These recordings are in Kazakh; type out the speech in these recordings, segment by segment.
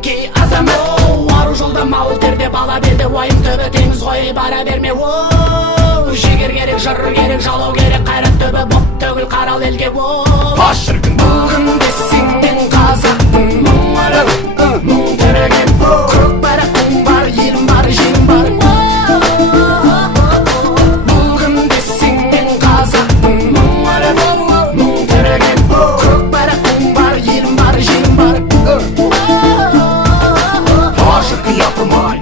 ки азамат. Ару жолда мал терде бала белде, уайым түбі теңіз ғой бара берме. Жігер керек, жыр керек, жалау керек, қайрат түбі боп төгіл қарал елге. Бас шіркін Бүгін десең мен қазақпын, мұң өліп, мұң тереген. Көк байрақтың бар, елім бар, жерім бар. Бүгін десең мен қазақпын, мұң өліп, мұң тереген. Көк байрақтың бар, елім бар, жерім бар. Бас шіркін япырмай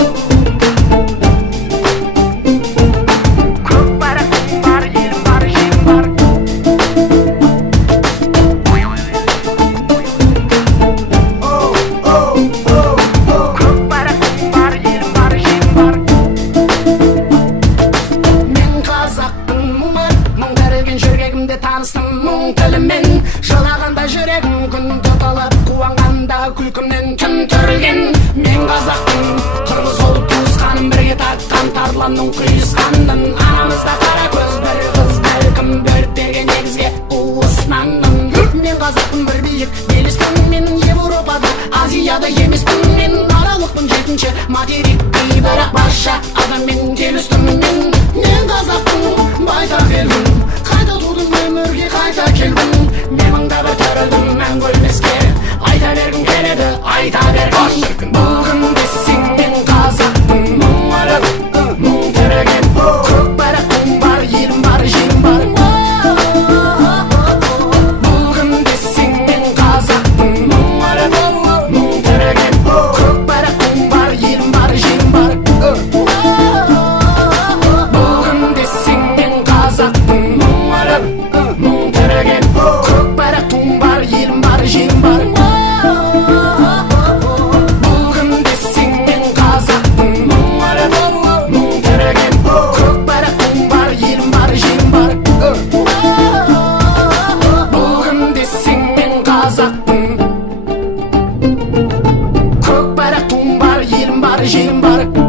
Таныстым мұң тілімен, жылағанда жүрегім күн тұталып, қуанғанда күлкімнен түн түрілген. Мен қазақпын, қырғыз болып туысқаным, бірге тартқан тарланның құйысқандың. Арамызда қара көз бір қыз, бәлкім бөліп берген негізге уысынандым. Мен қазақпын, бір биік белеспін, менің Европада, Азияда емеспін. Мен аралықпын жетінші материк, бірақ барша адаммен келістім. Мен қазақпын, байтақ елмін, қайта тудым өмірге, қайта келдім. Мен мыңда бір түрілдім, мәңгі өлмеске, айта бергім келеді, айта бергім. Бүгін десең мен қазақпын, мұң өліп, мұң тереген. Көк байрақтың бар, елім бар, жерім бар. Бүгін десең мен қазақпын, мұң өліп, мұң тереген. Көк байрақтың бар, елім бар, жерім бар. Бүгін десең мен қазақпын, мұң өліп, мұң тереген. Көк байрақтың бар, елім бар, жерім бар. Бүгін десең мен қазақпын, мұң өліп, мұң тереген. Көк байрақтың бар, елім бар, жерім бар. Бүгін десең мен қазақпын, көк байрақтың бар, елім бар, жерім бар.